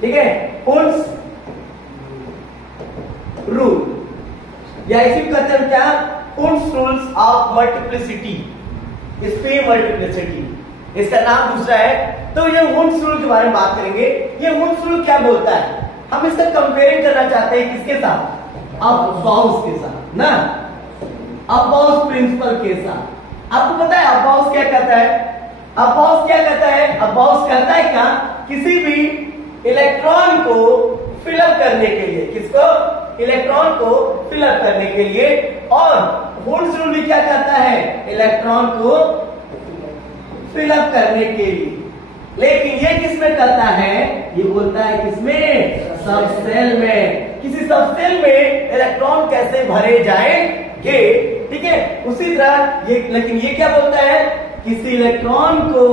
ठीक है, Hund's rule या इसी को कहते हैं क्या, Hund's rules of multiplicity, speed multiplicity, इसका नाम दूसरा है। तो ये हुन्स रूल के बारे में बात करेंगे। ये हुन्स रूल क्या बोलता है, हम इसका कंपेयरिंग करना चाहते हैं किसके साथ, अबाउस के साथ ना, अबाउस प्रिंसिपल के साथ। आपको पता है अबाउस क्या कहता है, अबाउस क्या कहता है, अबाउस कहता है क्या, किसी भी इलेक्ट्रॉन को फिलअप करने के लिए, किसको, इलेक्ट्रॉन को फिलअप करने के लिए। और हुन्स रूल भी क्या कहता है, इलेक्ट्रॉन को फिलअप करने के लिए। लेकिन ये किसमें कहता है, ये बोलता है किसमें, सबसेल में, किसी सबसेल में इलेक्ट्रॉन कैसे भरे जाएंगे, ठीक है। उसी तरह ये, लेकिन ये क्या बोलता है, किसी इलेक्ट्रॉन को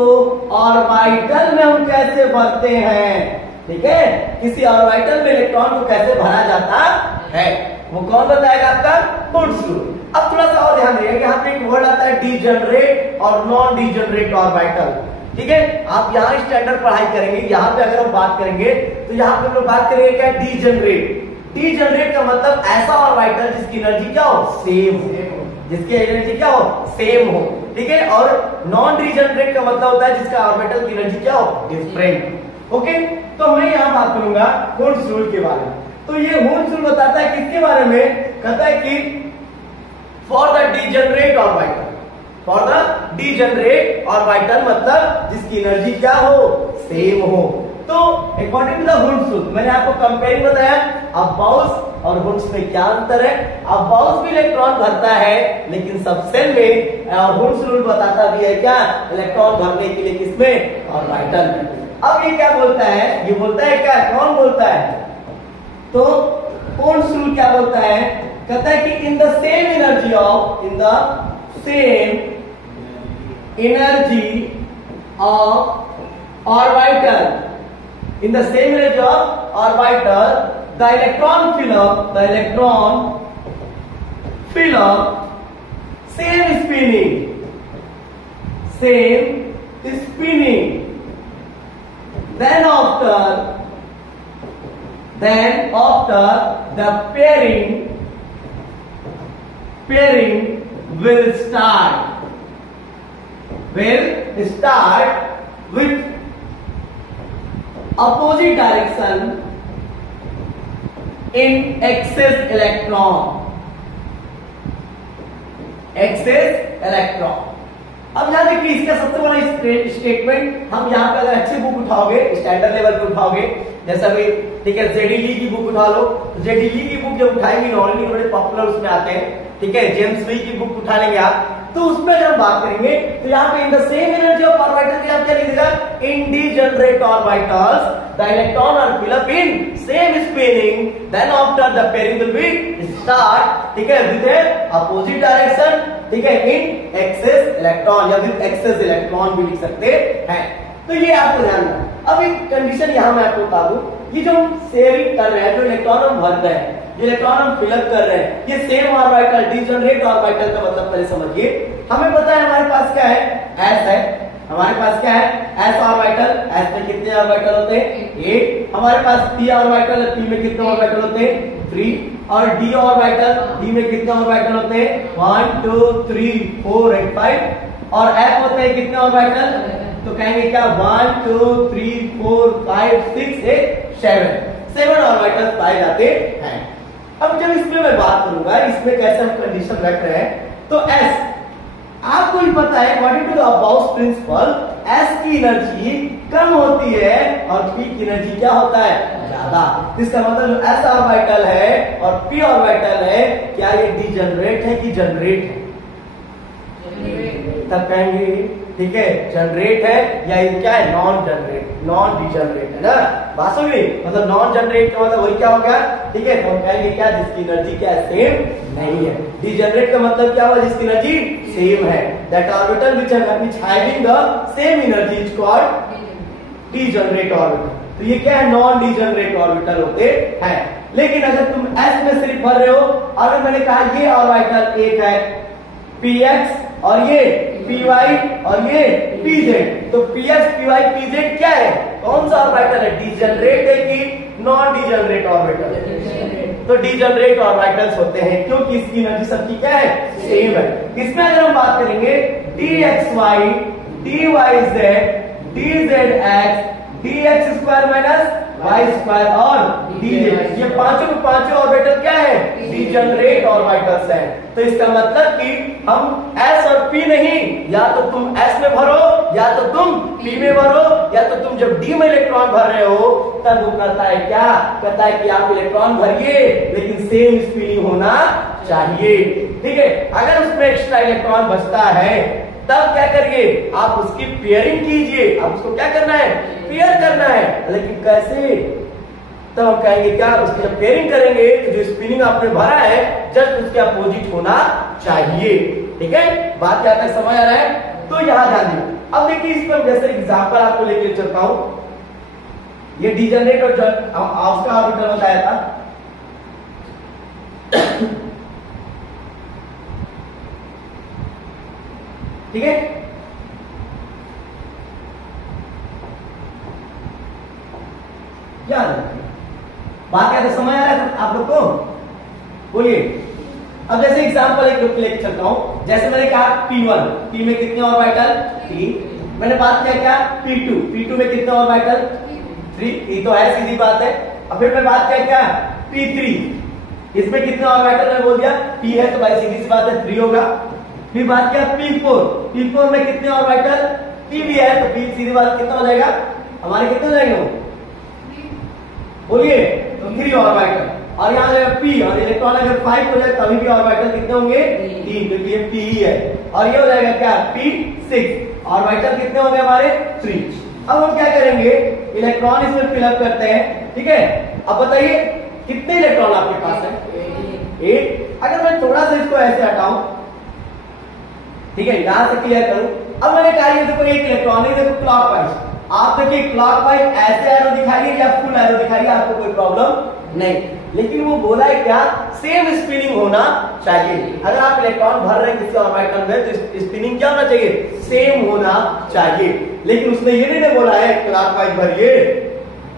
ऑर्बिटल में हम कैसे भरते हैं, ठीक है, किसी ऑर्बिटल में इलेक्ट्रॉन को कैसे भरा जाता है, वो कौन बताएगा, आपका हुन्स रूल। अब थोड़ा सा और ध्यान देंगे, यहाँ पे एक वर्ड आता है डीजनरेट और नॉन डीजनरेट ऑर्बिटल, ठीक है। आप यहाँ स्टैंडर्ड पढ़ाई करेंगे, यहाँ पे अगर हम बात करेंगे तो यहाँ पे हम लोग बात करेंगे क्या, डीजनरेट। डीजनरेट का मतलब ऐसा ऑर्बिटल जिसकी एनर्जी क्या हो, सेम हो, जिसकी एनर्जी क्या हो, सेम हो, ठीक है। और नॉन डीजनरेट का मतलब होता है जिसका ऑर्बिटल की एनर्जी क्या हो, डिफरेंट। ओके, तो मैं यहाँ बात करूंगा हुन्स रूल के बारे में। तो ये हुन्स रूल बताता है किसके बारे में, कहता है कि for the degenerate orbital, for the degenerate orbital मतलब जिसकी एनर्जी क्या हो, सेम हो। तो according to the Hund's rule, मैंने आपको कंपेयरिंग बताया, अबाउस और हुन्स में क्या अंतर है। अबाउस भी इलेक्ट्रॉन भरता है लेकिन सबसेल में, और हुन्स रूल बताता भी है क्या, इलेक्ट्रॉन भरने के लिए किसमें, ऑर्बिटल में। अब ये क्या बोलता है, ये बोलता है क्या, कौन बोलता है, तो हुन्स रूल क्या बोलता है, कहता है कि इन the same energy of, in the same energy of orbital, in the same energy of orbital, the electron fill up same spinning, then after the pairing will start with opposite direction in excess electron। अब यहां देखिए, इसका सबसे बड़ा statement, हम यहाँ पे अगर अच्छी बुक उठाओगे, स्टैंडर्ड लेवल पे उठाओगे, जैसा भी, ठीक है, जेडी ली की बुक उठा लो, तो जेडी ली की बुक जब उठाएंगे, नॉर्मली बड़े पॉपुलर उसमें आते हैं, ठीक है, जेम्स वी की बुक उठा लेंगे आप, तो उसमें जब हम बात करेंगे तो यहाँ पे in the same energy of orbital के आप क्या लिखिएगा, in degenerate orbitals the electron are fill up in same spinning, then after the pairing will be start, ठीक है, विद अपोजिट डायरेक्शन, ठीक है, इन एक्सेस इलेक्ट्रॉन या विद एक्सेस इलेक्ट्रॉन भी लिख सकते हैं। तो ये आपको ध्यान रखना। अब एक कंडीशन यहाँ मैं आपको बता दूं, ये जो हम शेयरिंग कर रहे हैं, जो इलेक्ट्रॉन हम भर रहे हैं, जो इलेक्ट्रॉन हम फिलअप कर रहे हैं, ये सेम ऑर्बिटल, डीजनरेट ऑर्बिटल का मतलब पहले समझिए। हमें पता है हमारे पास क्या है, एस है, हमारे पास क्या है, एस ऑर्बिटल, एस में कितने ऑर्बिटल होते हैं, 8। हमारे पास पी ऑर्बिटल है, पी में कितने ऑर्बिटल होते हैं, 3। और डी ऑर्बिटल, डी में कितने ऑर्बिटल होते हैं, 1 2 3 4 8 5। और एफ होते हैं कितने ऑर्बिटल, तो कहेंगे क्या, 1 2 3 4 5 6 8 7 ऑर्बिटल पाए जाते हैं। अब जब इसमें मैं बात करूंगा, इसमें कैसे हम कंडीशन रख रहे हैं, तो एस आपको ही पता है, according to the Aufbau principle, s की एनर्जी कम होती है और पी की एनर्जी क्या होता है, ज्यादा। इसका मतलब जो एस ऑर्बिटल है और पी ऑर्बिटल है, क्या ये डीजनरेट है कि जनरेट है, तब कहेंगे, ठीक है, जनरेट है, या ये क्या है, नॉन जनरेट, नॉन डीजनरेट है ना, बात समझ गई। मतलब नॉन जनरेट का मतलब वही क्या हो गया, ठीक है, तो हम कहेंगे क्या, जिसकी एनर्जी क्या है, सेम नहीं है। डीजनरेट का मतलब क्या हुआ, जिसकी एनर्जी सेम है, that orbital which having the same energy is called degenerate orbital. तो ये क्या है, नॉन डीजनरेट ऑर्बिटल होते हैं। लेकिन अगर तुम एस में सिर्फ भर रहे हो, अगर मैंने कहा ये ऑर्बिटल एक है px और ये py और ये pz, तो px py pz क्या है, कौन सा ऑर्बिटल है, डिजनरेट है कि नॉन डिजनरेट ऑर्बिटल? तो डिजनरेट ऑर्बिटल्स होते हैं क्योंकि इसकी एनर्जी सबकी क्या है, सेम है। इसमें अगर हम बात करेंगे dxy dyz dzx dx square minus y square और dz, ये पांचों के पांचों ऑर्बिटल क्या है, डिजनरेट ऑर्बिटल्स है। तो इसका मतलब कि हम s और p नहीं, या तो तुम s में भरो या तो तुम p में भरो, या तो तुम जब d में इलेक्ट्रॉन भर रहे हो तब वो कहता है क्या, कहता है कि आप इलेक्ट्रॉन भरिए लेकिन सेम स्पिनिंग होना चाहिए। ठीक है, अगर उसमें एक्स्ट्रा इलेक्ट्रॉन बचता है तब क्या करिए, आप उसकी पेयरिंग कीजिए। आप उसको क्या करना है, पेयर करना है। लेकिन कैसे, तब हम कहेंगे क्या, उसकी जब पेयरिंग करेंगे तो जो स्पिनिंग आपने भरा है जस्ट उसके अपोजिट होना चाहिए। ठीक है, बात क्या तक समझ आ रहा है? तो यहां ध्यान दीजिए। अब देखिए इस पर जैसे एग्जांपल आपको लेके चलता हूं, ये डिजनरेट और उसका ऑर्बिटल बताया था। ठीक है, याद रखिए बात क्या समझ आ रहा है आप लोग को, बोलिए। अब जैसे एग्जांपल एक लेके चलता हूं, जैसे मैंने कहा P1, P में कितने ऑर्बिटल, 3। मैंने बात किया क्या P2 में कितने ऑर्बिटल, 3। ये तो है, सीधी बात है। अब फिर मैं बात किया क्या P3, इसमें कितने ऑर्बिटल, मैं बोल दिया P है तो भाई सीधी सी बात है 3 होगा। फिर बात किया P4 में कितने ऑर्बिटल, P भी है तो P सीधी बात कितना हो जाएगा, हमारे कितने हो जाएंगे वो, बोलिए, तो 3 ऑर्बिटल। और यहाँ जाएगा P, और इलेक्ट्रॉन अगर 5 हो जाए तभी भी ऑर्बिटल कितने होंगे, 3, क्योंकि ये P ही है। और ये हो जाएगा क्या P6, ऑर्बिटल कितने होंगे हमारे, 3। अब हम क्या करेंगे, इलेक्ट्रॉन इसमें फिलअप करते हैं। ठीक है, अब बताइए कितने इलेक्ट्रॉन आपके पास है, 8। अगर मैं थोड़ा सा इसको ऐसे हटाऊं, ठीक है, यहां से क्लियर करूं। अब मैंने कहा ये देखो एक इलेक्ट्रॉन है, देखो क्लॉकवाइज, आप देखिए क्लॉकवाइज ऐसे एरो दिखाइए या फुल एरो दिखाइए, आपको कोई प्रॉब्लम नहीं। लेकिन वो बोला है क्या, सेम स्पिनिंग होना चाहिए। अगर आप इलेक्ट्रॉन भर रहे हैं किसी ऑर्बिटल में तो स्पिनिंग क्या होना चाहिए, सेम होना चाहिए। लेकिन उसने ये नहीं बोला है क्लॉकवाइज भरिए,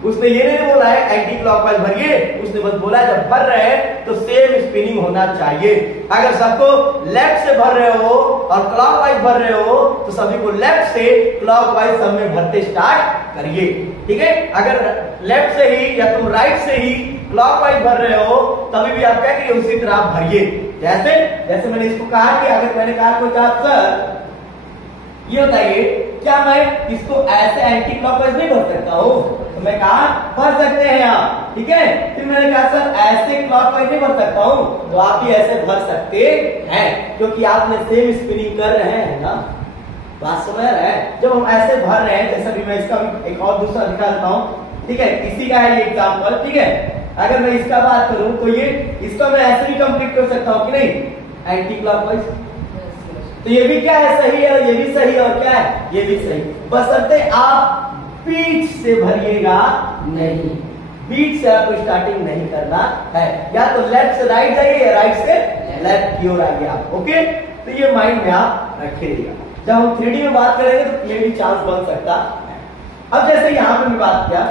उसने ये नहीं बोला है एंटी क्लॉकवाइज भरिए, उसने बस बोला है जब भर रहे हैं तो सेम स्पिनिंग होना चाहिए। अगर सबको लेफ्ट से भर रहे हो और क्लॉकवाइज भर रहे हो तो सभी को लेफ्ट से क्लॉकवाइज सब में भरते स्टार्ट करिए। ठीक है, अगर लेफ्ट से ही या तुम राइट से ही क्लॉकवाइज भर रहे हो तभी भी आप क्या करिए, उसी तरह आप भरिए। जैसे मैंने इसको कहा कि अगर मैंने कहा कोई कहा सर ये बताइए क्या मैं इसको ऐसे एंटी क्लॉकवाइज नहीं भर सकता हूँ, तो मैं कहा भर सकते हैं आप। ठीक है, फिर मैंने कहा सर ऐसे क्लॉकवाइज नहीं भर सकता हूँ, तो आप भी ऐसे भर सकते हैं क्योंकि आपने सेम स्पिनिंग कर रहे हैं ना। बात समझ रहे हैं, जब हम ऐसे भर रहे हैं, जैसा भी मैं इसका एक और दूसरा दिखा देता हूँ। ठीक है, इसी का है ये एग्जाम्पल। ठीक है, अगर मैं इसका बात करूं तो ये इसका मैं ऐसे भी कंप्लीट कर सकता हूं कि नहीं, एंटी क्लॉकवाइज। तो ये भी क्या है, सही है, और ये भी सही है, और क्या है, ये भी सही। बशर्ते आप बीच से भरिएगा नहीं, बीच से आपको स्टार्टिंग नहीं करना है। या तो लेफ्ट से राइट जाइए या राइट से लेफ्ट की ओर आइए आप। ओके, तो ये माइंड में आप रखिएगा। जब हम 3D में बात करेंगे तो ये भी चांस बन सकता है। अब जैसे यहां पर भी बात किया,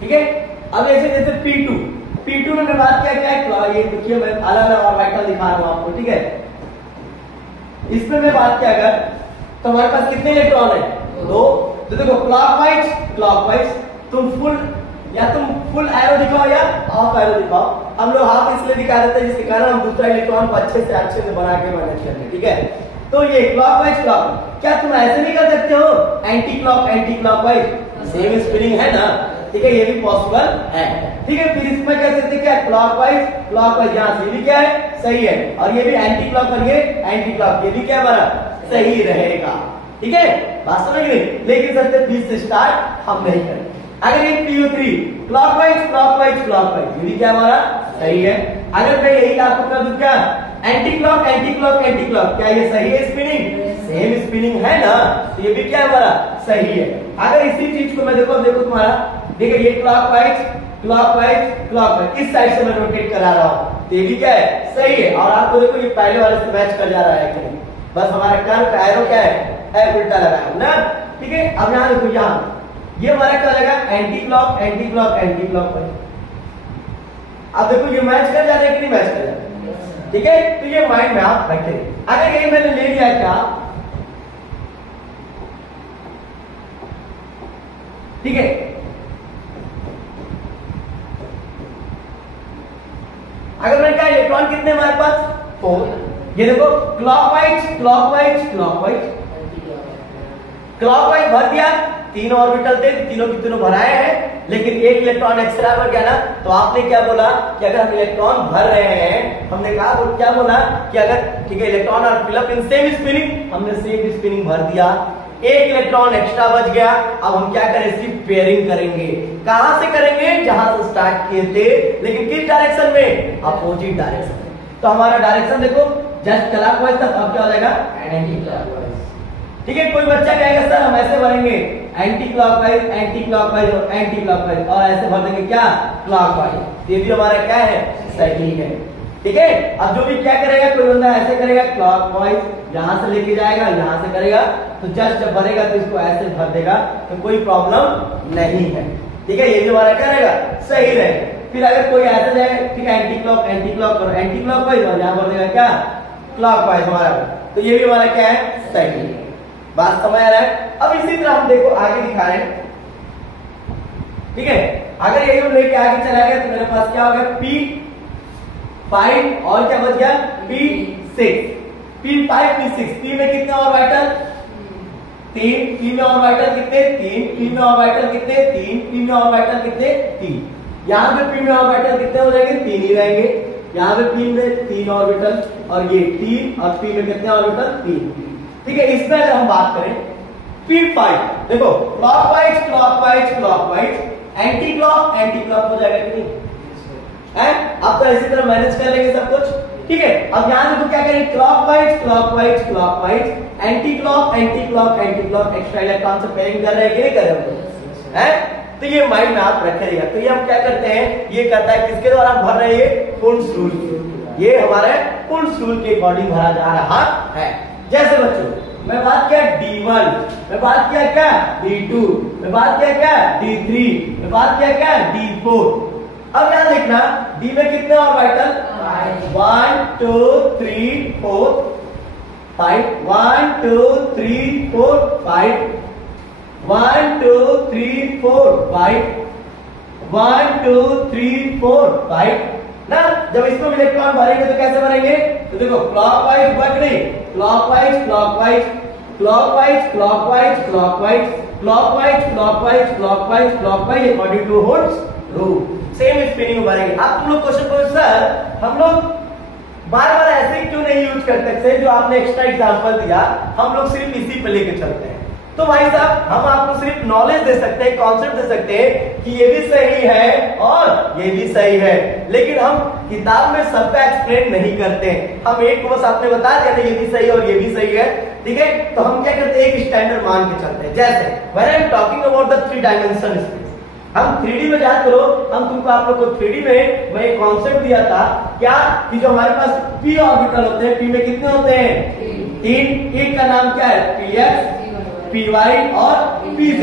ठीक है। अब ऐसे जैसे P2 में मैं बात किया क्या है, ये देखिए मैं अलग अलग ऑर्बिटल दिखा रहा हूं आपको। ठीक है, इसमें मैं बात किया अगर तो हमारे पास कितने इलेक्ट्रॉन है, 2। तो देखो क्लॉकवाइज तुम फुल एरो दिखाओ या हाफ एरो दिखाओ। हम लोग हाफ इसलिए दिखा देते हैं जिसके कारण हम दूसरा इलेक्ट्रॉन को अच्छे से बना के मैनेज करते हैं। ठीक है, तो ये क्लॉकवाइज क्या तुम ऐसे नहीं कर सकते हो, एंटी क्लॉकवाइज, सेम स्पिनिंग है ना। ठीक है, ये भी पॉसिबल है। ठीक है, फिर इसमें कह सकते क्या, क्लॉकवाइज यहाँ से भी क्या है, सही है, और ये भी एंटी क्लॉक, ये भी क्या हमारा सही रहेगा। ठीक है, बात समझ गए। लेकिन सबसे बीच से स्टार्ट हम नहीं करेंगे। अगर ये PU3 क्लॉकवाइज, ये भी क्या हमारा सही है। अगर मैं यही आपको कर दूं क्या, एंटी क्लॉक, क्या ये सही है स्पिनिंग, सेम स्पिनिंग है ना, तो ये भी क्या हमारा सही है। अगर इसी चीज को मैं देखो तुम्हारा देखिए ये क्लॉकवाइज क्लॉकवाइज क्लॉकवाइज इस साइड से मैं रोटेट करा रहा हूं, तो ये भी क्या है, सही है। और आपको देखो ये पहले वाले से मैच कर जा रहा है कि नहीं, बस हमारा कर्व का एरो क्या है उल्टा लगा है ना, ठीक है। अब यहां देखो, यहां ये हमारा क्या लगा, anti clock anti clock anti clock. अब देखो ये मैच कर जा रहा है कि नहीं मैच कर जा रहा है, ठीक है। तो ये माइंड में आप रखें। अगर यही मैंने ले लिया क्या, ठीक है, अगर मैंने कहा इलेक्ट्रॉन कितने हमारे पास 4, ये देखो क्लॉकवाइज क्लॉकवाइज क्लॉकवाइज क्लॉकवाइज भर दिया, 3 ऑर्बिटल थे, तीनों की तीनों भराए हैं, लेकिन एक इलेक्ट्रॉन एक्स्ट्रा भर गया ना, तो आपने क्या बोला कि अगर हम इलेक्ट्रॉन भर रहे हैं, हमने कहा तो क्या बोला कि अगर, ठीक है, electron are fill up in same spinning, हमने सेम स्पिनिंग भर दिया, एक इलेक्ट्रॉन एक्स्ट्रा बच गया, अब हम क्या करें, इसकी पेयरिंग करेंगे। कहां से करेंगे, जहां से स्टार्ट किए थे, लेकिन किस डायरेक्शन में, अपोजिट डायरेक्शन में। तो हमारा डायरेक्शन देखो जस्ट क्लॉकवाइज था, अब क्या हो जाएगा एंटी क्लॉकवाइज, ठीक है। कोई बच्चा कहेगा सर हम ऐसे भरेंगे, एंटी क्लॉकवाइज और एंटी क्लॉकवाइज, और ऐसे भर देंगे क्या, क्लॉकवाइज। ये भी हमारा क्या है, सही है, ठीक है। अब जो भी क्या करेगा, कोई बंदा ऐसे करेगा क्लॉकवाइज, यहां से लेके जाएगा, यहां से करेगा, तो जस्ट जब भरेगा तो इसको ऐसे भर देगा, तो कोई प्रॉब्लम नहीं है, ठीक है। ये जो हमारा क्या रहेगा, सही रहेगा। फिर अगर कोई ऐसा जाए, ठीक है, एंटी क्लॉक और एंटी क्लॉकवाइज, और यहां भर देगा क्या, क्लॉकवाइज हमारा, तो ये भी हमारा क्या है, सही है। बात समझ आ रहा है। अब इसी तरह हम देखो आगे दिखा रहे हैं, ठीक है। अगर यही हम लेके आगे चला गया तो मेरे पास क्या हो गया, P5 और क्या बच गया, P6, P5 P6, P में कितने ऑर्बिटल, 3, P में ऑर्बिटल कितने, 3, P में ऑर्बिटल कितने, 3, P में ऑर्बिटल कितने, 3। यहां पे P में ऑर्बिटल कितने हो जाएंगे, 3 ही रहेंगे। यहां पे P में 3 ऑर्बिटल, और ये 3, और P में कितने ऑर्बिटल, 3, ठीक है। इसमें अगर हम बात करें P5, देखो clockwise clockwise clockwise, anti clock हो जाएगा कि नहीं है। आप तो इसी तरह मैनेज कर लेंगे सब कुछ, ठीक है। अब यहां देखो क्या करेंगे, clockwise clockwise clockwise, anti clock extra electron से पेयरिंग कर रहे हैं कि नहीं कर रहे हैं, तो ये माइंड में आप रखिएगा। तो ये हम क्या करते हैं, ये करता है किसके द्वारा भर रहे हैं, कुंड्स रूल, ये हमारे कुंड्स रूल के अकॉर्डिंग भरा जा रहा है। जैसे बच्चों मैं बात किया D1, मैं बात किया क्या D2, मैं बात किया क्या D3, मैं बात किया क्या D4। अब यहां देखना D में कितने ऑर्बिटल, 1 2 3 4 5, 1 2 3 4 5, 1 2 3 4 5, 1 2 3 4 5 ना। जब इसको इलेक्ट्रॉन भरेंगे तो कैसे भरेंगे, तो देखो क्लॉकवाइज वर्क नहीं, clockwise clockwise clockwise clockwise clockwise clockwise clockwise clockwise clockwise according to Hund's rule, same spinning भरेंगे। अब तुम लोग क्वेश्चन पूछ, सर हम लोग बार बार ऐसे क्यों नहीं यूज कर सकते, जो आपने एक्स्ट्रा एग्जांपल दिया, हम लोग सिर्फ इसी पे लेके चलते हैं। तो भाई साहब हम आपको सिर्फ नॉलेज दे सकते हैं, कॉन्सेप्ट दे सकते हैं कि ये भी सही है और ये भी सही है, लेकिन हम किताब में सबका एक्सप्लेन नहीं करते। हम एक को बस आपने बता दिया था ये भी सही और ये भी सही है, ठीक है। तो हम क्या करते हैं, एक स्टैंडर्ड मान के चलते हैं। जैसे when I am talking about the 3 dimension space, हम 3D में याद करो, हम तुमको आप लोग को 3D में मैं एक कॉन्सेप्ट दिया था क्या, कि जो हमारे पास p ऑर्बिटल होते हैं, p में कितने होते हैं, 3, एक का नाम क्या है, px, py और pz।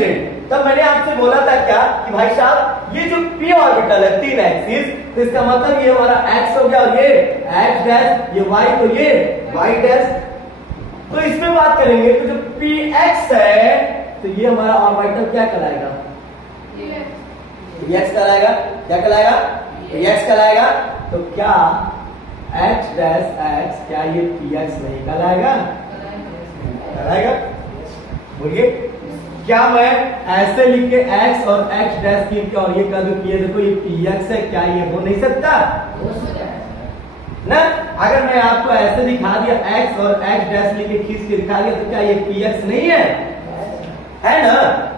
तब मैंने आपसे बोला था क्या कि भाई साहब ये जो p ऑर्बिटल है 3 एक्सिस, तो इसका मतलब ये हमारा x हो गया, और ये x डैश, ये y, तो ये y डैश। तो इसमें बात करेंगे तो जो px है, तो ये हमारा ऑर्बिटल क्या कहलाएगा, x कहलाएगा, क्या कहलाएगा, x कहलाएगा। तो क्या x डैश x, क्या ये px नहीं कहलाएगा, कहलाएगा, बोलिए। क्या मैं ऐसे लिख के x और x डैश की और ये कर दूं कि ये देखो ये px है, क्या ये हो नहीं सकता ना। अगर मैं आपको ऐसे दिखा दिया x और x डैश लिख के खींच के दिखा दिया, तो क्या ये px नहीं है ना।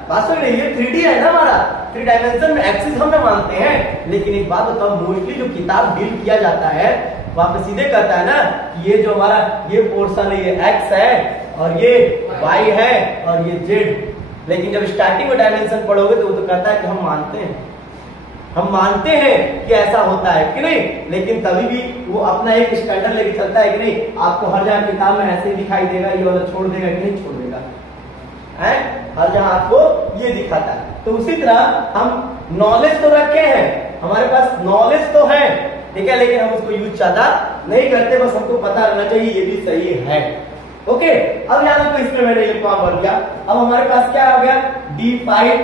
बात सुन रही है, 3D है ना हमारा, 3 डायमेंशन में एक्सिस हम ना मानते हैं, लेकिन एक बात बताओ, मोस्टली जो किताब डील किया जाता है वहां पे सीधे कहता है ना कि ये जो हमारा ये पोर्शन है, ये x है और ये y है और ये z, लेकिन जब स्टार्टिंग में डायमेंशन पढ़ोगे तो वो तो कहता है कि हम मानते हैं कि ऐसा होता है कि नहीं, लेकिन तभी भी वो अपना एक स्टैंडर्ड लेके चलता है कि नहीं, आपको हर जगह किताब में ऐसे ही दिखाई देगा, ये वाला छोड़ देगा कि नहीं छोड़ देगा, है हर जगह आपको ये दिखाता है। तो उसी तरह हम नॉलेज तो रखे हैं, हमारे पास नॉलेज तो है, ठीक है, लेकिन हम उसको यूज ज्यादा नहीं करते, बस हमको पता रहना चाहिए ये भी सही है। ओके, अब यहाँ पे इसमें मैंने इलेक्ट्रॉन बढ़ गया। अब हमारे पास क्या हो गया, D5,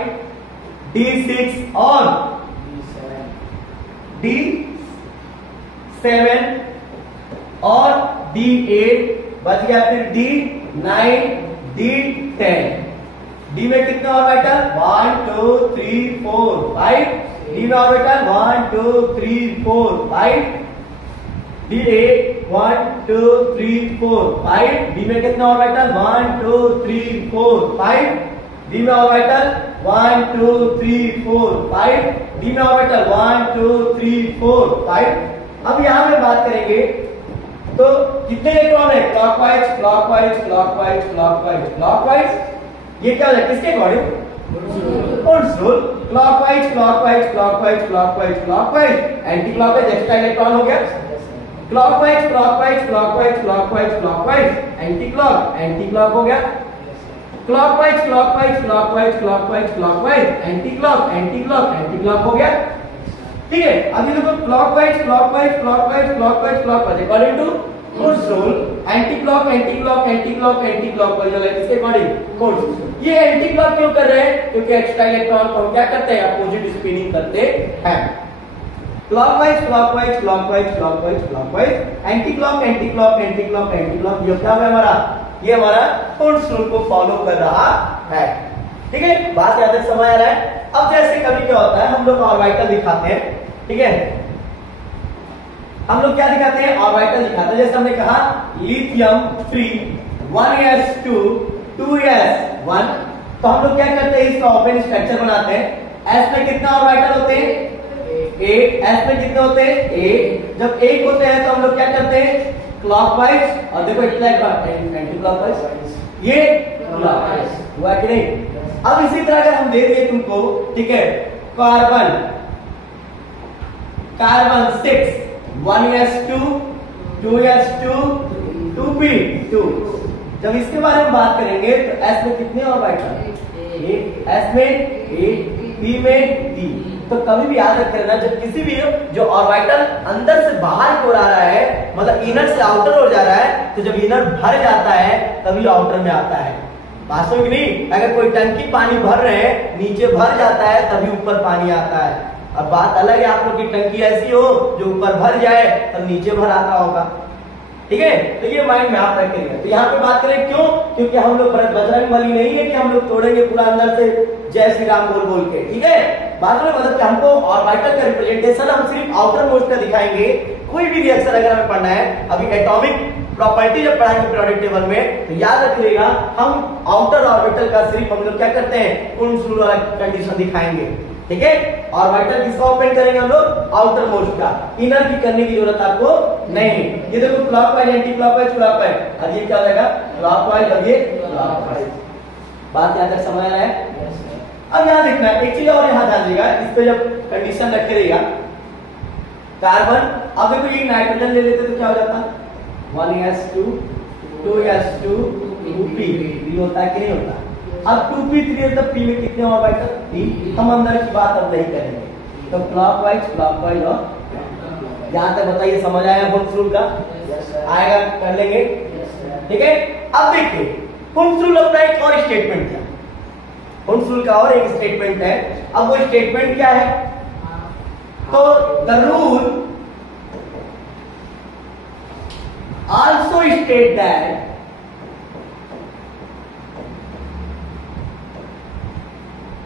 D6 और D7 और D8 बच गया, फिर D9, D10। डी में कितने ऑर्बिटल, 1 2 3 4 5। डी में ऑर्बिटल 1 2 3 4 5। D8 1 2 3 4 5। डी में कितने ऑर्बिटल, 1 2 3 4 5। डी में ऑर्बिटल 1 2 3 4 5। डी में ऑर्बिटल 1 2 3 4 5। अब यहां पे बात करेंगे तो कितने इलेक्ट्रॉन है, clockwise clockwise clockwise clockwise clockwise. ये क्या है, किसके according, Ohm's rule, clockwise clockwise clockwise clockwise clockwise, anti clockwise extra electron हो गया, clockwise clockwise clockwise clockwise clockwise, anti clock हो गया, clockwise clockwise clockwise clockwise clockwise, anti clock हो गया, ठीक है। अभी देखो clockwise clockwise clockwise clockwise clockwise according to course rule, anti clock anti clock anti clock anti clock पर चला, किसके अकॉर्डिंग, कोर्स। ये एंटी क्लॉक क्यों कर रहे हैं, क्योंकि एक्स्ट्रा इलेक्ट्रॉन को हम क्या करते हैं, अपोजिट स्पिनिंग करते हैं। Clockwise clockwise clockwise clockwise clockwise, anti clock anti clock anti clock anti clock, ये क्या है हमारा, ये हमारा कोर्स रूल को फॉलो कर रहा है, ठीक है। बात याद है, समझ आ रहा है। अब जैसे कभी क्या होता है, हम लोग ऑर्बिटल दिखाते हैं, ठीक है, हम लोग क्या दिखाते हैं, ऑर्बिटल दिखाते हैं। जैसे हमने कहा लिथियम 3 1s2 2s1, तो हम लोग क्या करते हैं, इसका ओपन स्ट्रक्चर बनाते हैं। एस में कितना ऑर्बिटल होते हैं, 8। एस में कितने होते हैं, 8। जब 1 होते हैं तो हम लोग क्या करते हैं, क्लॉकवाइज, और देखो इतना एंटी क्लॉकवाइज, ये क्लॉकवाइज हुआ कि नहीं। अब इसी तरह अगर हम दे दिए तुमको, ठीक है, कार्बन 6 1s2 2s2 2p2, जब इसके बारे में बात करेंगे तो S में कितने ऑर्बिटल, S में 8, P में 3। तो कभी भी याद रखना, जब किसी भी जो ऑर्बिटल अंदर से बाहर को आ रहा है, मतलब इनर से आउटर हो जा रहा है, तो जब इनर भर जाता है तभी आउटर में आता है। वास्तव में नहीं, अगर कोई टंकी पानी भर रहे हैं, नीचे भर जाता है तभी ऊपर पानी आता है। अब बात अलग है, आप लोग की टंकी ऐसी हो जो ऊपर भर जाए तब नीचे भर आता होगा, ठीक है। तो ये माइंड में आप रखेंगे। तो यहाँ पे बात करें क्यों, क्योंकि हम लोग बजरंगबली नहीं है कि हम लोग तोड़ेंगे पूरा अंदर से जय श्री राम बोल बोल के, ठीक है। बात में मतलब कि हमको ऑर्बिटल का रिप्रेजेंटेशन हम सिर्फ आउटर मोस्ट का दिखाएंगे। कोई भी रिएक्शन अगर हमें पढ़ना है, अभी एटॉमिक प्रॉपर्टी जब पढ़ाएंगे पीरियोडिक टेबल में, तो याद रखिएगा हम आउटर ऑर्बिटल का सिर्फ हम लोग क्या करते हैं, कोन्स रूल वाला कंडीशन दिखाएंगे, ठीक है। ऑर्बिटल किसका ओपन करेंगे हम लोग, आउटर मोस्ट का, इनर की करने की जरूरत आपको नहीं। ये देखो क्लॉकवाइज एंटी क्लॉकवाइज क्लॉकवाइज, अब ये क्या हो जाएगा, क्लॉकवाइज, अब ये क्लॉकवाइज। बात यहां तक समझ आ रहा है। अब यहां देखना है एक चीज और, यहां ध्यान देगा, इस पे जब कंडीशन रखे रहेगा कार्बन, अब देखो ये नाइट्रोजन ले लेते तो क्या हो जाता, 1s2 2s2 2p होता है कि नहीं होता। अब 2p3 है तो p में कितने ऑर्बिटल, 3। हम अंदर की बात अब नहीं करेंगे, तो क्लॉकवाइज क्लॉकवाइज और यहां तक बताइए, समझ आया होम्स रूल का, आएगा कर लेंगे, ठीक है। अब देखिए होम्स रूल अपना एक और स्टेटमेंट है, होम्स रूल का और एक स्टेटमेंट है। अब वो स्टेटमेंट क्या है, तो the rule also state that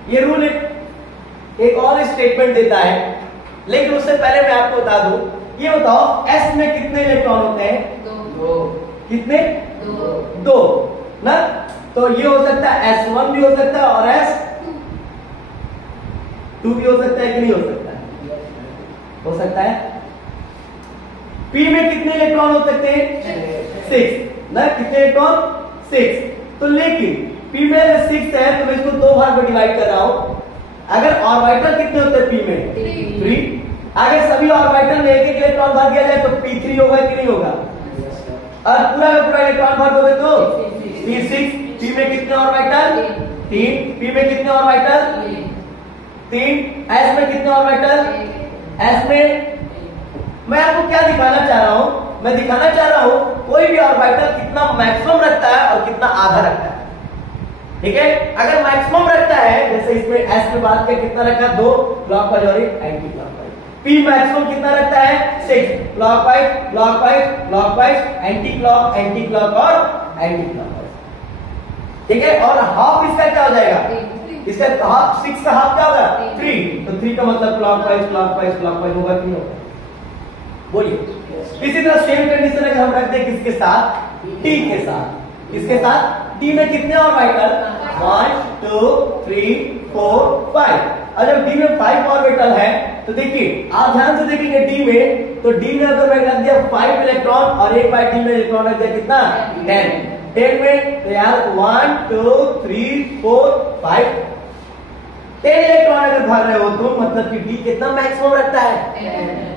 ये रूल एक और स्टेटमेंट देता है, लेकिन उससे पहले मैं आपको बता दूं, ये बताओ S में कितने इलेक्ट्रॉन होते हैं, 2। कितने, 2 ना। तो ये हो सकता है S1 भी हो सकता है और S2 भी हो सकता है कि नहीं हो सकता है, हो सकता है। P में कितने इलेक्ट्रॉन हो सकते हैं, 6 ना, कितने इलेक्ट्रॉन, 6। तो लेकिन पी में 6 है तो मैं इसको 2 भाग में डिवाइड कर रहा हूं। अगर ऑर्बिटल कितने होते हैं पी में 3, अगर सभी ऑर्बिटल में एक एक इलेक्ट्रॉन भर दिया जाए तो p3 होगा कि नहीं होगा? और पूरा का पूरा इलेक्ट्रॉन भर दोगे तो p6। पी में कितने ऑर्बिटल? 3। पी में कितने ऑर्बिटल? 3। एस में कितने ऑर्बिटल? एस में मैं आपको क्या दिखाना चाह रहा हूं? मैं दिखाना चाह रहा हूं कोई भी ऑर्बिटल कितना मैक्सिमम रखता है और कितना आधा रखता है। ठीक है, अगर मैक्सिमम रखता है जैसे इसमें एस में बात किया कितना रखा? 2 क्लॉकवाइज और एक एंटी क्लॉकवाइज। पी मैक्सिमम कितना रखता है? 6 clockwise clockwise clockwise anti clock और एंटी क्लॉकवाइज। ठीक है, और हाफ इसका क्या हो जाएगा? इसका हाफ 6 का हाफ क्या होगा? 3। तो 3 का मतलब क्लॉकवाइज क्लॉकवाइज क्लॉकवाइज होगा कि नहीं होगा? बोलिए। इसी तरह सेम कंडीशन अगर हम रख दें किसके साथ? टी के साथ। किसके साथ? टी में कितने ऑर्बिटल? 1 2 3 4 5। और जब डी में 5 ऑर्बिटल है तो देखिए आप ध्यान से देखेंगे डी में, तो डी में अगर मैं रख दिया 5 इलेक्ट्रॉन और एक बार डी में इलेक्ट्रॉन रख दिया कितना? 10 में तो यार 1 2 3 4 5 10 इलेक्ट्रॉन अगर भर रहे हो तो मतलब कि डी कितना मैक्सिमम रखता है?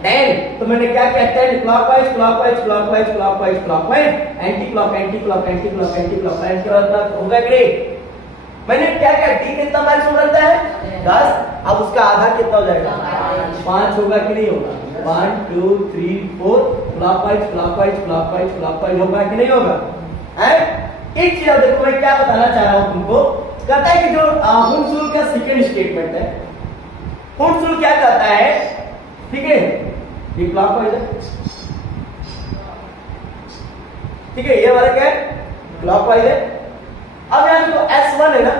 10। तो मैंने क्या किया? 10 clockwise clockwise clockwise clockwise clockwise anti clock anti clock anti clock anti clock anti clock होगा कि नहीं? मैंने क्या किया? डी कितना मैक्सिमम रखता है? 10। अब उसका आधा कितना हो जाएगा? 5 होगा कि नहीं होगा? 1 2 3 4 क्लॉकवाइज क्लॉकवाइज क्लॉकवाइज क्लॉकवाइज होगा कि नहीं होगा? एक चीज देखो मैं क्या बताना चाह रहा हूं तुमको। कहता है कि जो हुंस रूल का सेकंड स्टेटमेंट है, हुंस रूल क्या कहता है? ठीक है, ये क्लॉकवाइज है। ठीक है, ये वाला क्या है? क्लॉकवाइज है। अब यहां देखो S1 है ना,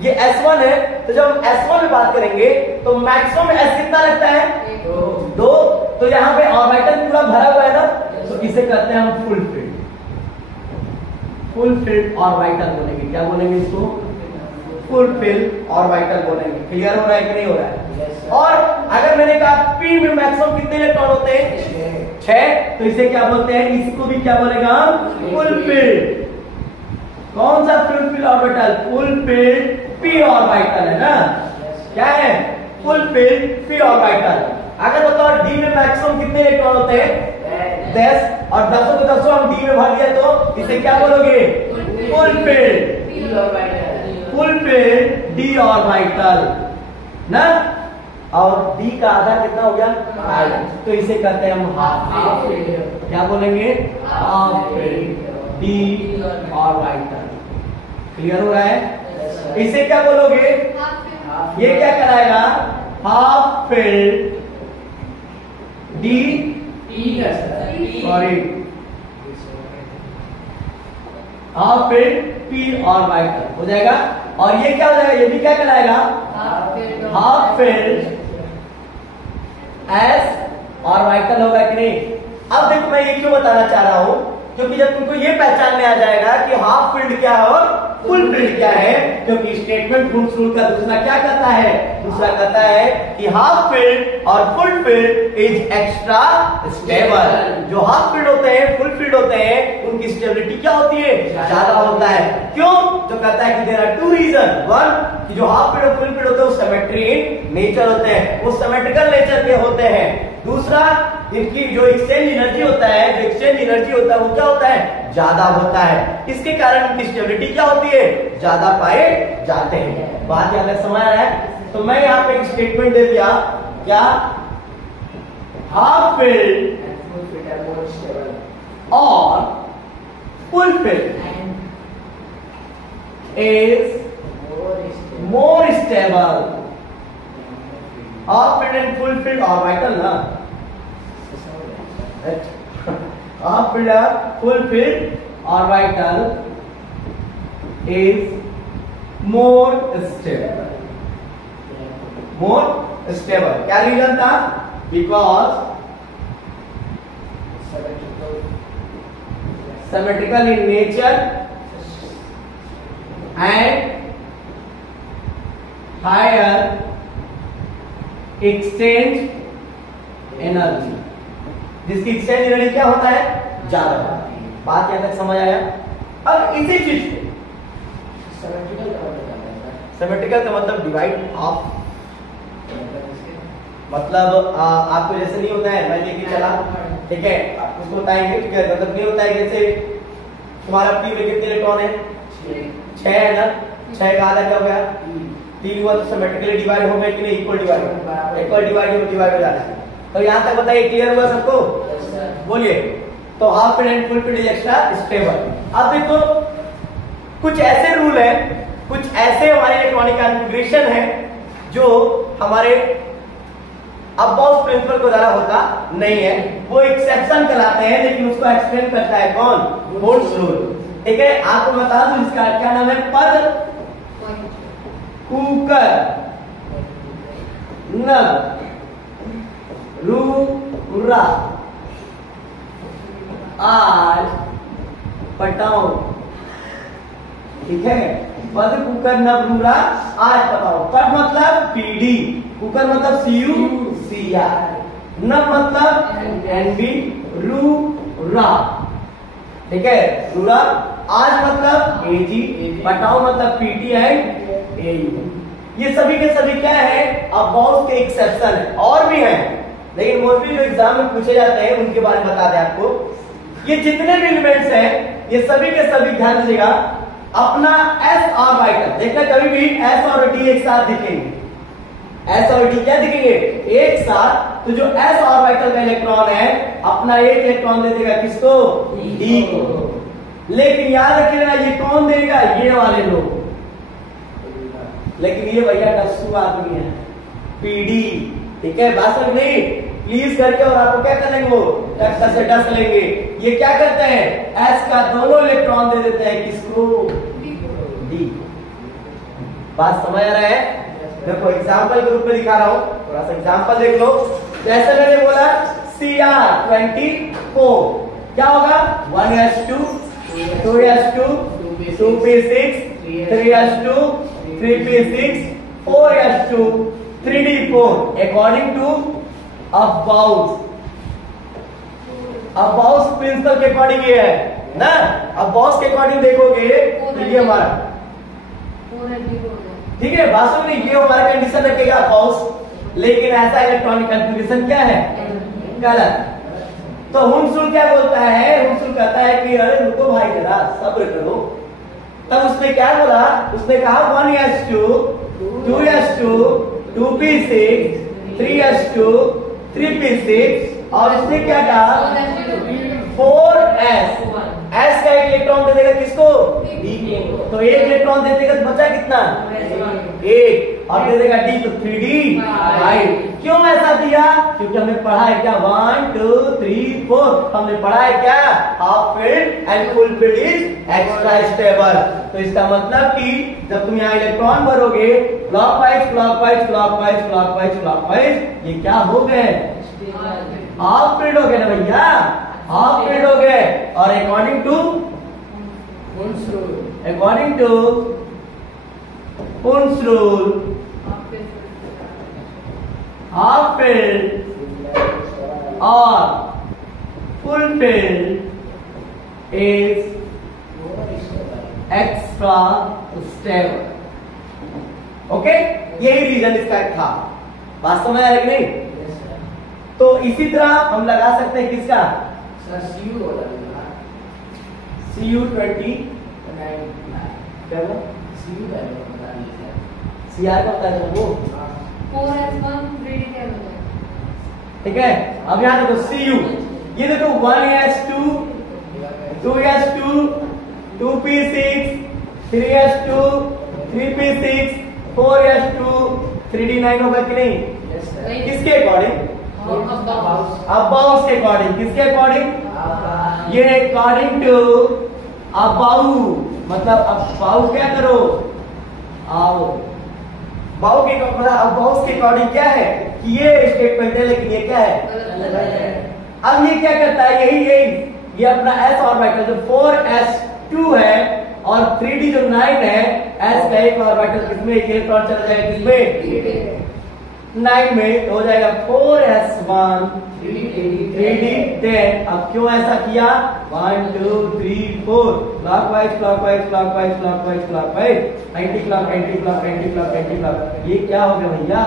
ये S1 है, तो जब हम S1 में बात करेंगे तो मैक्सिमम S कितना लगता है? 2। तो यहां पे ऑर्बिटल पूरा भरा हुआ है ना, तो इसे कहते हैं हम फुल फिल्ड ऑर्बिटल बोलेंगे। क्या बोलेंगे इसको? फुल फिल्ड ऑर्बिटल बोलेंगे। क्लियर हो रहा है कि नहीं हो रहा है? और अगर मैंने कहा P में मैक्सिमम कितने इलेक्ट्रॉन होते हैं? 6। तो इसे क्या बोलते हैं? इसको भी क्या बोलेगा हम? Full field. कौन सा full field orbital? Full field P orbital है ना। क्या है? Full field P orbital. अगर बताओ डी में मैक्सिमम कितने इलेक्ट्रॉन होते हैं? 10। और 10 को 10 हम डी में भर दिया तो इसे क्या बोलोगे? फुल फिल्ड डी ऑर्बिटल ना। और डी का आधा कितना हो गया? 5। तो इसे कहते हैं हम हाफ फिल्ड। क्या बोलेंगे? Half filled D orbital. Clear हो रहा है? इसे क्या बोलोगे? ये क्या कराएगा? Half filled D sorry half filled P orbital हो जाएगा। और ये क्या हो जाएगा? ये भी क्या कहलाएगा? हाफ फिल्ड एस ऑर्बिटल होगा कि नहीं? अब देखो मैं ये क्यों बताना चाह रहा हूं, क्योंकि जब तुमको ये पहचान में आ जाएगा कि हाफ फील्ड क्या है और फुल फील्ड क्या है, क्योंकि स्टेटमेंट हुंस रूल का दूसरा क्या कहता है? दूसरा कहता है कि हाफ फील्ड और full filled is extra stable. जो हाफ फील्ड होते हैं, फुल फील्ड होते हैं, उनकी स्टेबिलिटी क्या होती है? ज्यादा होता है। क्यों? तो कहता है कि देयर आर 2 रीजन। 1 कि जो हाफ फील्ड और फुल फील्ड होते हैं वो सिमेट्री इन नेचर होते हैं, वो सिमेट्रिकल नेचर के होते हैं। दूसरा इनकी जो एक्सचेंज एनर्जी होता है, जो एक्सचेंज एनर्जी होता है वो क्या होता है? ज्यादा होता है। इसके कारण उनकी स्टेबिलिटी क्या होती है? ज्यादा पाए जाते हैं। बात याद समझ आ रहा है? तो मैं यहाँ पे एक स्टेटमेंट दे दिया, क्या? हाफ फील्ड और full filled is more stable. Half filled and full filled orbital ना, हाफ फील्ड और full filled orbital is more stable. More stable क्या रीजन था? Because symmetrical in nature and higher exchange energy. जिसकी exchange energy क्या होता है? ज्यादा होता है। बात यहां तक समझ आया? अब इसी चीज को सिमेट्रिकल का मतलब डिवाइड हाफ, मतलब आपको जैसे नहीं होता है मैं लेके चला, ठीक है, आप उसको बताएंगे, ठीक है, मतलब नहीं होता है जैसे तुम्हारा पी में कितने इलेक्ट्रॉन है, 6 है ना, 6 का आधा क्या हो गया 3 हुआ, तो सिमेट्रिकली डिवाइड हो गया कि नहीं, इक्वल डिवाइड हो जाता है। तो यहाँ तक बताइए, क्लियर हुआ सबको? बोलिए। तो half filled and full filled is extra stable. अब देखो कुछ ऐसे रूल है, कुछ ऐसे हमारे इलेक्ट्रॉनिक कॉन्फ़िगरेशन है जो हमारे अबाउट प्रिंसिपल को द्वारा होता नहीं है, वो एक्सेप्शन कहलाते हैं, लेकिन उसको एक्सप्लेन करता है कौन? Hund's rule. ठीक है, आपको बता दूं इसका क्या नाम है, पद कुकर नग रूरा आज पटाओ, ठीक है, पद कुकर नब रूरा आज पटाओ। पद मतलब पीडी, कुकर मतलब सीयू सीआर, नब मतलब एनबी, रूरा, ठीक है, रूरा, आज मतलब एजी, पटाओ मतलब पीटी एंड एयू। ये सभी के सभी क्या है, अबाउट के एक्सेप्शन है, और भी है, लेकिन मोस्टली जो एग्जाम में पूछे जाते हैं उनके बारे में बता दें आपको। ये जितने भी एलिमेंट्स हैं ये सभी के सभी ध्यान दीजिएगा, अपना एस ऑर्बिटल देखना, कभी भी एस और डी एक साथ दिखेंगे, एस और डी क्या दिखेंगे एक साथ, तो जो एस ऑर्बिटल का इलेक्ट्रॉन है अपना एक इलेक्ट्रॉन दे देगा किसको, डी को। लेकिन याद रखिएगा ये कौन देगा, ये वाले लोग, लेकिन ये भैया डस्सू आदमी है, पीडी, ठीक है, बात समझ नहीं, प्लीज करके, और आपको क्या कर लेंगे, वो से डस लेंगे। ये क्या करते हैं, एस का दोनों इलेक्ट्रॉन दे देते हैं किसको, डी। बात समझ आ रहा है? देखो एग्जांपल के रूप में दिखा रहा हूं, थोड़ा सा एग्जांपल देख लो। जैसे मैंने बोला Cr24 क्या होगा, 1s2 2s2 2p6 3s2 3p6 4s2 3d4 according to Aufbau principle के अकॉर्डिंग ये है ना। अबाउट के अकॉर्डिंग देखोगे तो ये हमारा, ठीक है, वास्तव में ये हमारा कंडीशन रखेगा अबाउट, लेकिन ऐसा इलेक्ट्रॉनिक कॉन्फ़िगरेशन क्या है, गलत। तो हुंसुल क्या बोलता है, हुंसुल कहता है कि अरे रुको भाई जरा सब्र करो। तब उसने क्या बोला, उसने कहा 1s2 2s2 2p6 3s2 3p6 और इसने क्या कहा 4s, एस का एक इलेक्ट्रॉन दे देगा किसको, डी को। तो एक इलेक्ट्रॉन दे देगा तो बचा कितना, एक, और दे देगा डी तो 3d5। क्यों ऐसा दिया, क्योंकि हमने पढ़ा है क्या 1 2 3 4, हमने पढ़ा है क्या half filled and full filled is extra stable. तो इसका मतलब कि जब तुम यहाँ इलेक्ट्रॉन भरोगे clockwise clockwise clockwise clockwise clockwise, ये क्या हो गए, हाफ फील्ड हो गए ना भैया, हाफ फील्ड हो गए। और according to Hund's rule half filled और full filled is extra stable. Okay, यही रीजन इसका था, वास्तव में है कि नहीं। तो इसी तरह हम लगा सकते हैं किसका, Cu20 CR का होता है वो 4s1 3d10, ठीक है। अब यहाँ देखो Cu, ये देखो 1s2 2s2 2p6 3s2 3p6 4s2 3d9 होगा कि नहीं, किसके अकॉर्डिंग, अबाउट के अकॉर्डिंग, किसके अकॉर्डिंग, ये अकॉर्डिंग टू अबाउट, मतलब अबाउट क्या करो, आओ बाउ के, मतलब अबाउट के अकॉर्डिंग क्या है कि ये स्टेटमेंट है, लेकिन ये क्या है, अब ये क्या करता है, यही ये अपना s ऑर्बिटल जो 4s2 है और 3d जो 9 है, s का एक ऑर्बिटल किसमें, एक इलेक्ट्रॉन चला जाएगा किसमें, 9 में तो हो जाएगा 4s1 3d10। अब क्यों ऐसा किया? 1 2 3 4 clockwise clockwise clockwise clockwise clockwise, anti clock anti clock anti clock anti clock. ये क्या हो गया भैया?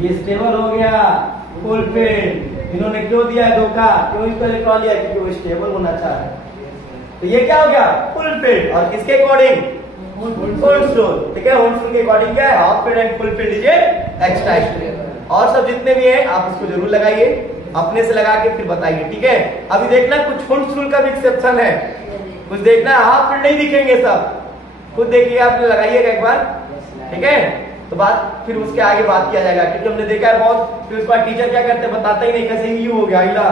ये स्टेबल हो गया, फुलफिल्ड। इन्होंने क्यों दिया है धोखा? क्यों इसको इलेक्ट्रॉन दिया? क्योंकि वो स्टेबल होना चाह रहा है। तो ये क्या हो गया? फुलफिल्ड। और किसके अकॉर्डिंग? Hold rule. ठीक है, होल्ड रूल के अकॉर्डिंग क्या है? Half filled and fulfilled is extra stable. और सब जितने भी हैं आप इसको जरूर लगाइए, अपने से लगा के फिर बताइए। ठीक है, अभी देखना कुछ होल्ड रूल का भी एक्सेप्शन है, कुछ देखना हाफ फील्ड नहीं दिखेंगे सब, खुद देखिए, आपने लगाइएगा एक बार। ठीक है, तो बात फिर उसके आगे बात किया जाएगा, क्योंकि हमने देखा है बहुत, फिर उसके बाद टीचर क्या करते हैं बताते ही नहीं, कैसे ही हो गया इला।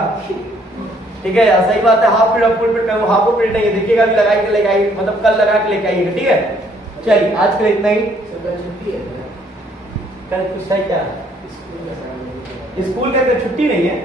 ठीक है, सही बात है, हाफ फील्ड और फुल फील्ड का हाफ फील्ड नहीं है, देखिएगा भी लगा के लेके आइए, मतलब कल लगा के लेके आइएगा। ठीक है, चलिए आज के लिए इतना ही। कल कुछ है क्या? स्कूल का छुट्टी नहीं है।